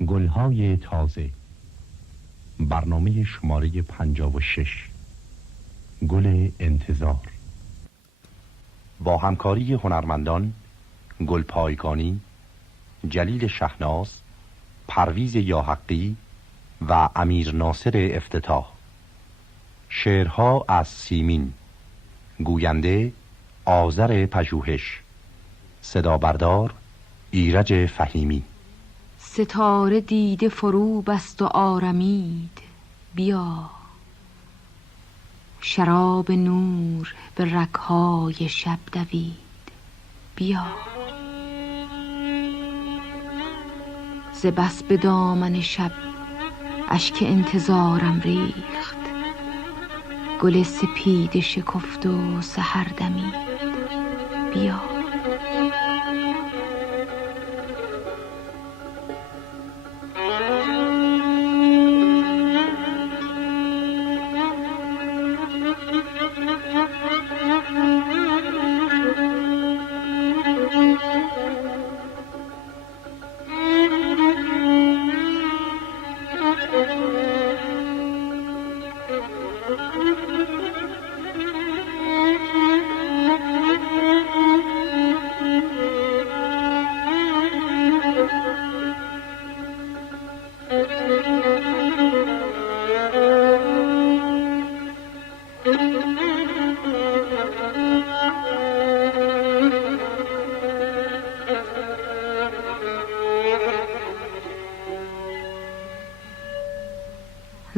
گلهای تازه، برنامه شماره 56، گل انتظار، با همکاری هنرمندان گلپایگانی، جلیل شهناز، پرویز یاحقی و امیر ناصر افتتاح. شعرها از سیمین، گوینده آذر پژوهش، صدا بردار ایرج فهیمی. ستاره دیده فرو بست و آرمید، بیا شراب نور به رگ‌های شب دوید، بیا ز بس به دامن شب اشک انتظارم ریخت، گل سپیده شکفت و سحر دمید، بیا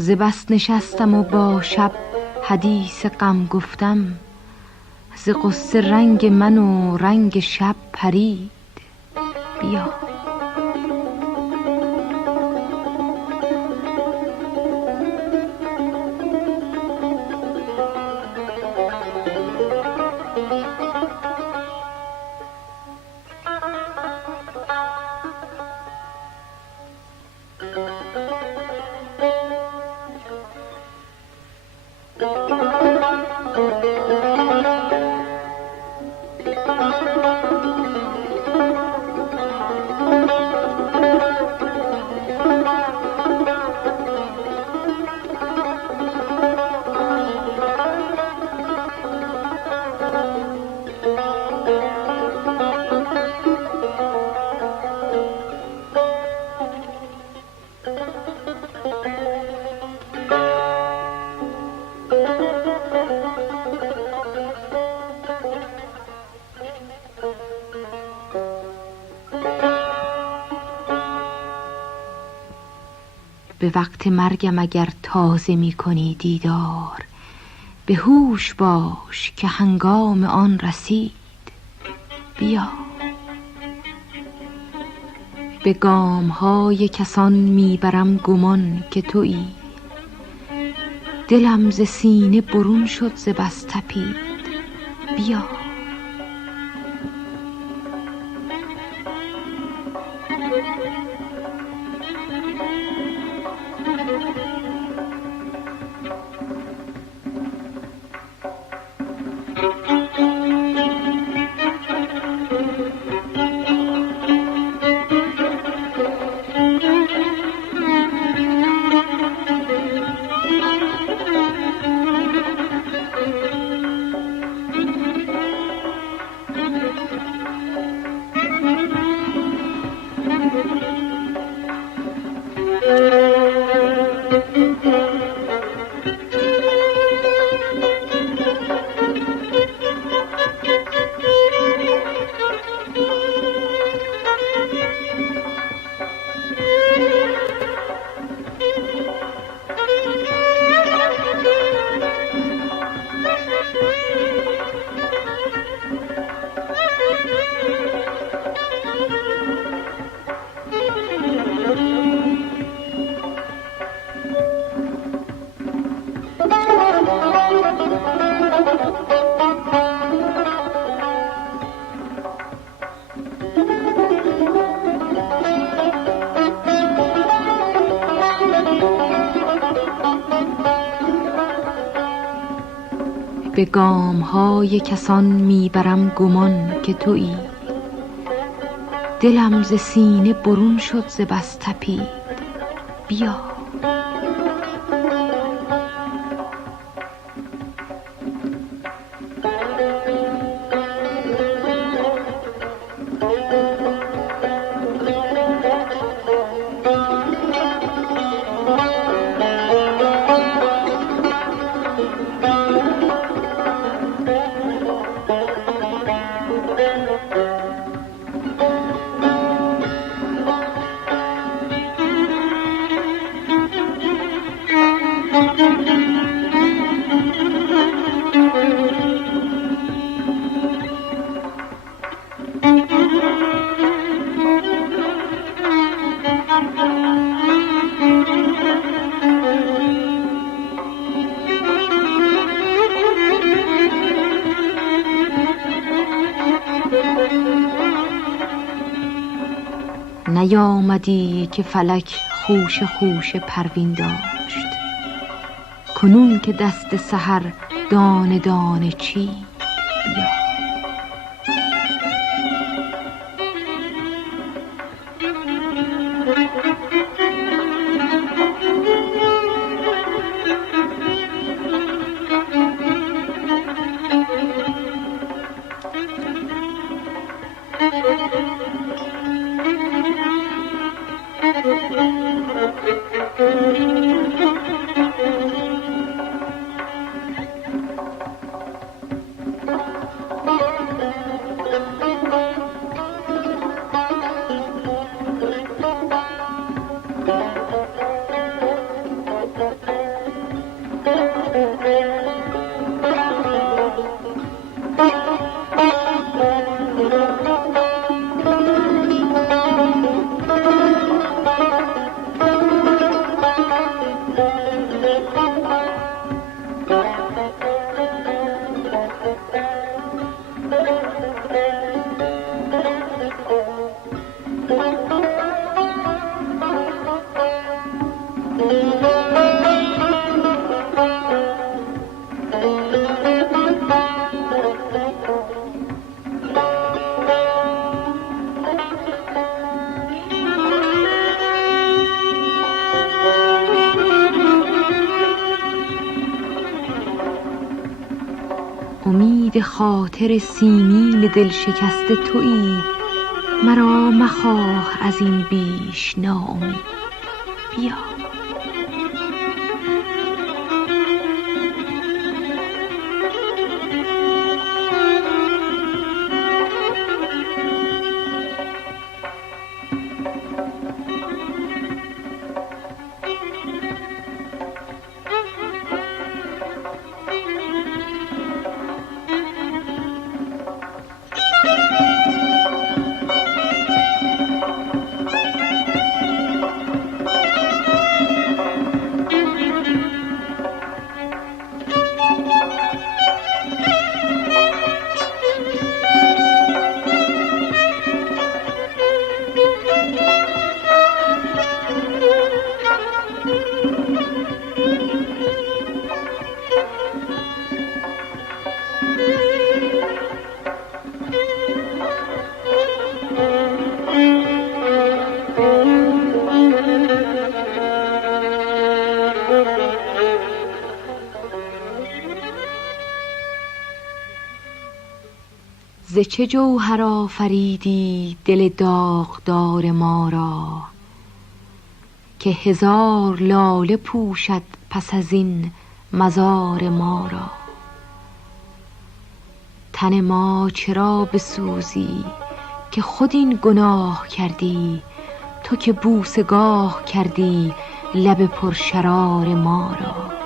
ز بس نشستم و با شب حدیث غم گفتم، ز غصه رنگ من و رنگ شب پرید، بیا به وقت مرگم اگر تازه می کنی دیدار، به هوش باش که هنگام آن رسید، بیا به گام های کسان می برم گمان که تویی، دلم ز سینه برون شد ز بس تپید، بیا به گام های کسان میبرم گمان که تویی، دلم ز سینه برون شد ز بس تپید. بیا نیامدی که فلک خوش خوش پروین داشت، کنون که دست سحر دانه دانه چید. بیا امید خاطر سیمین دل شکسته تویی، مرا مخواه از این بیش ناامید. بیا ز چه جوهر آفریدی دل داغدار ما را، که هزار لاله پوشد پس از این مزار ما را. تن ما چرا بسوزی که خود این گناه کردی، تو که بوسه گاه کردی لب پرشرار ما را.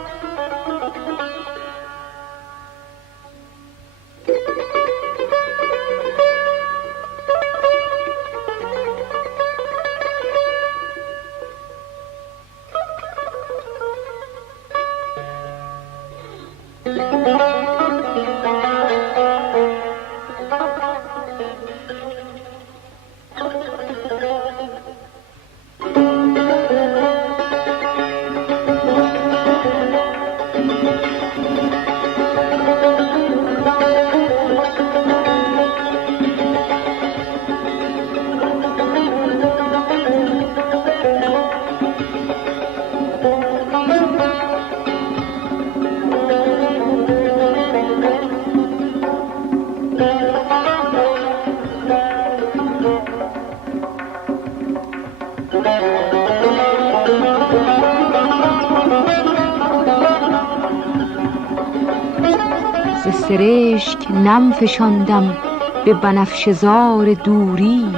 ز سرشک نم فشاندم به بنفشه زار دوری،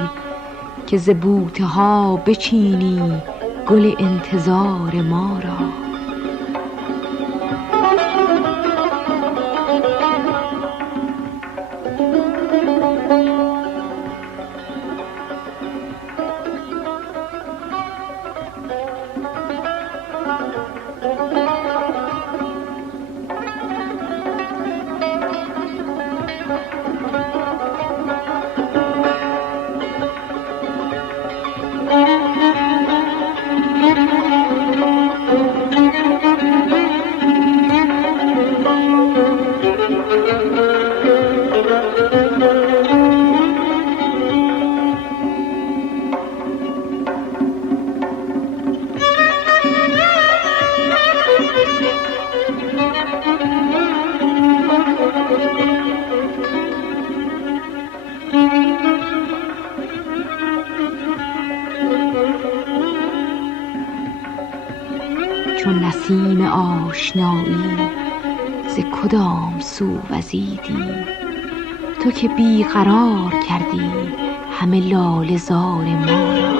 که ز بوته ها بچینی گل انتظار ما را. چون نسیم آشنایی ز کدام سو وزیدی، تو که بیقرار کردی همه لاله زار ما را.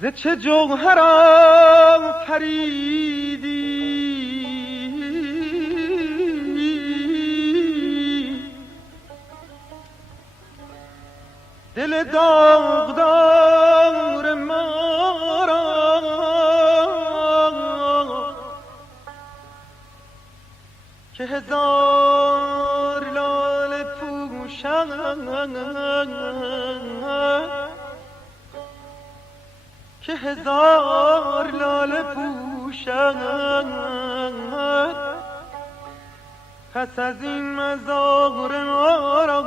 ز چه جوهر آفریدی دل داغدار ما را، که هزار لاله پوشند، که هزار لاله پوشند، پس از این مزار ما را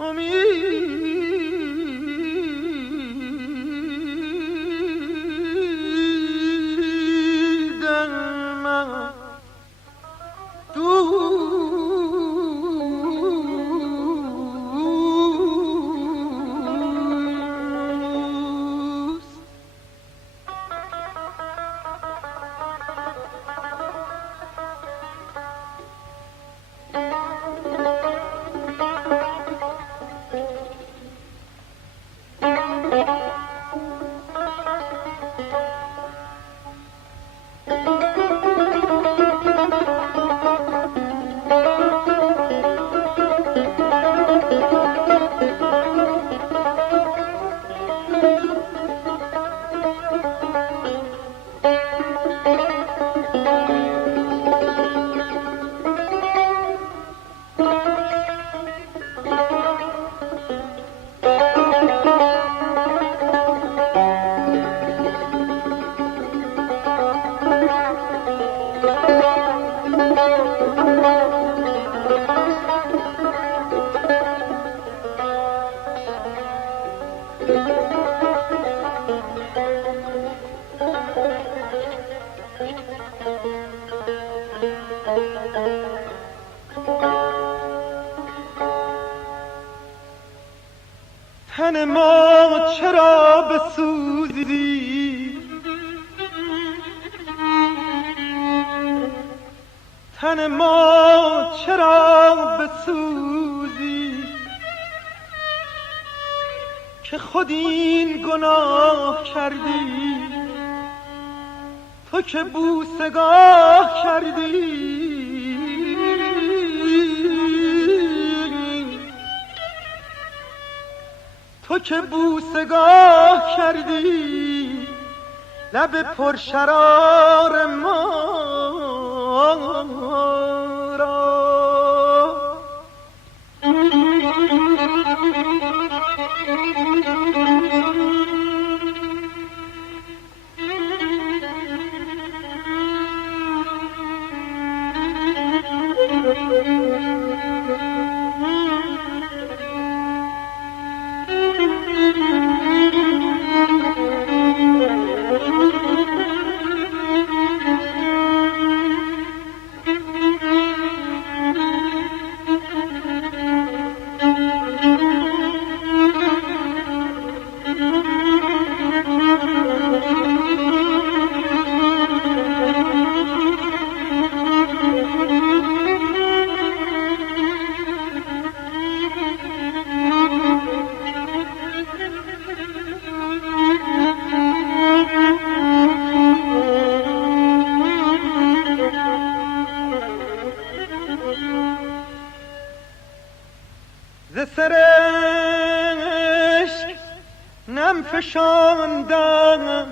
امیدم من تن ما چرا بسوزی، تن ما چرا بسوزی که خود این گناه کردی، تو که بوسگاه کردی، تو که بوسگاه کردی لب پرشرار ما را. ز سرشک نم فشاندم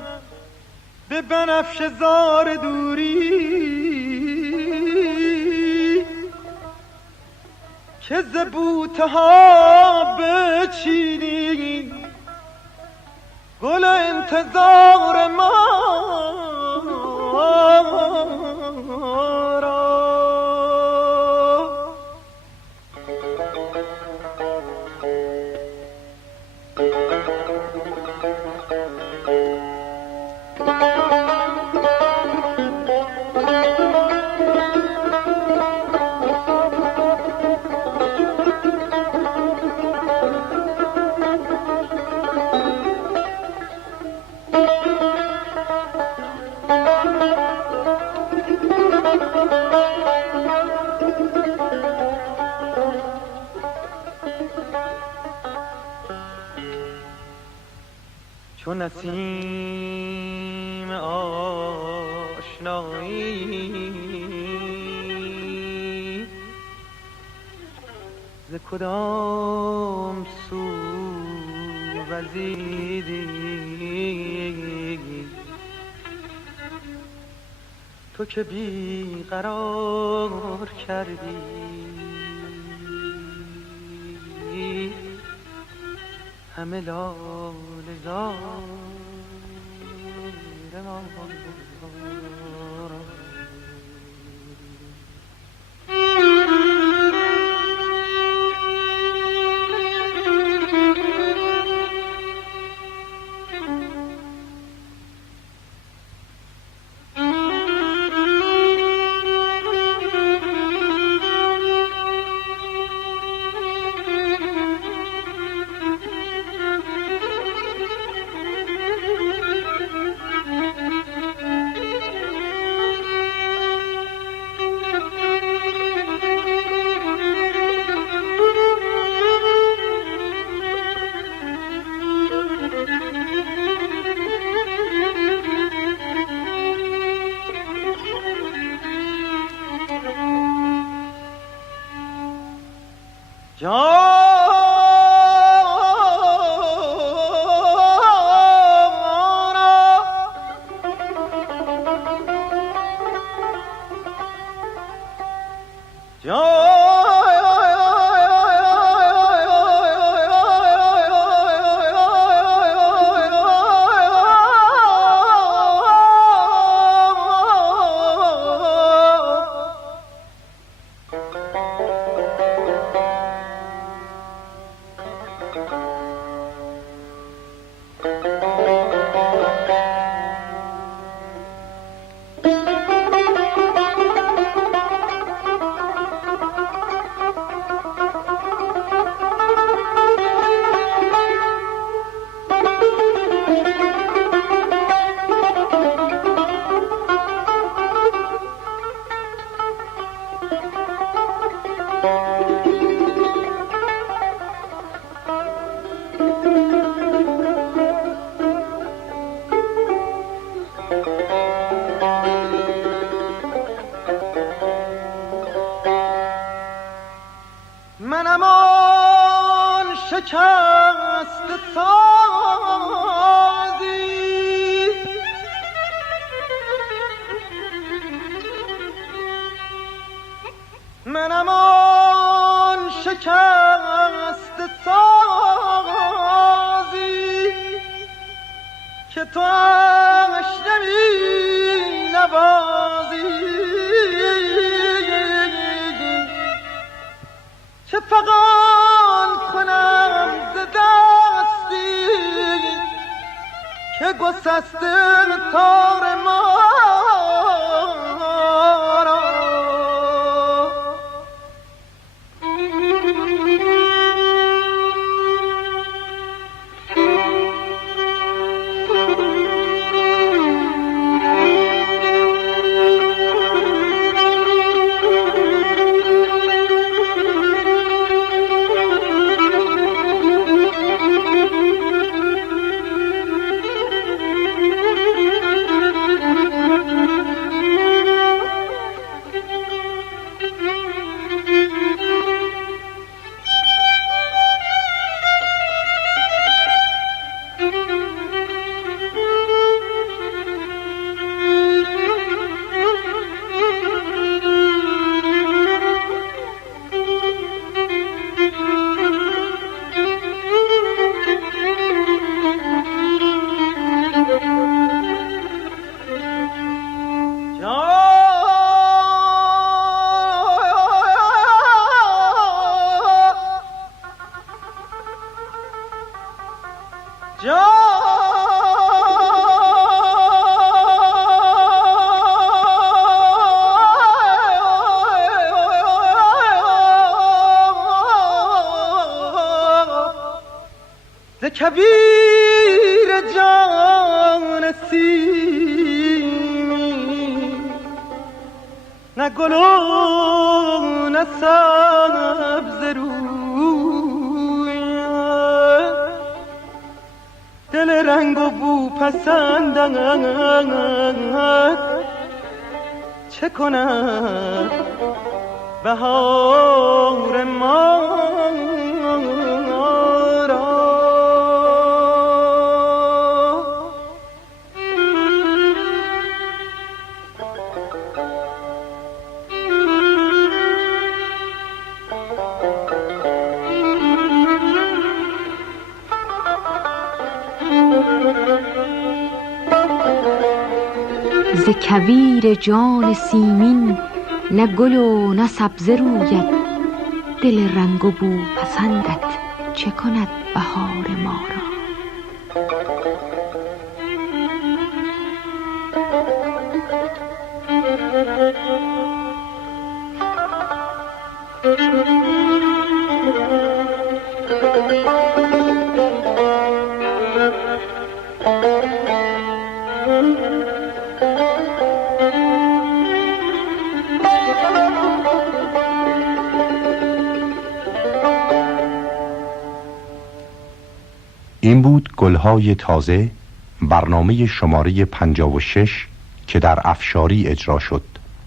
به بنفش زار دوری، که ز بوته ها بچینی گل انتظار ما را. چون نسیم آشنایی ز کدام سو وزیدی، تو که بی قرار کردی همه لاله زار ما را. شکست سازی منم آن شکست سازی که تو اش نمی نوازی چه فغان کنم ز دستی که گسسته تار ما را ز کبیر جان سیمی نه گل و نه سبز روی دل رنگ و بو پسندد چه کند بهار ما را ز کویر جان سیمین نه گل و نه سبزه روید دل رنگ و بو پسندت چه کند بهار ما را این بود گلهای تازه، برنامه شماره 56 که در افشاری اجرا شد.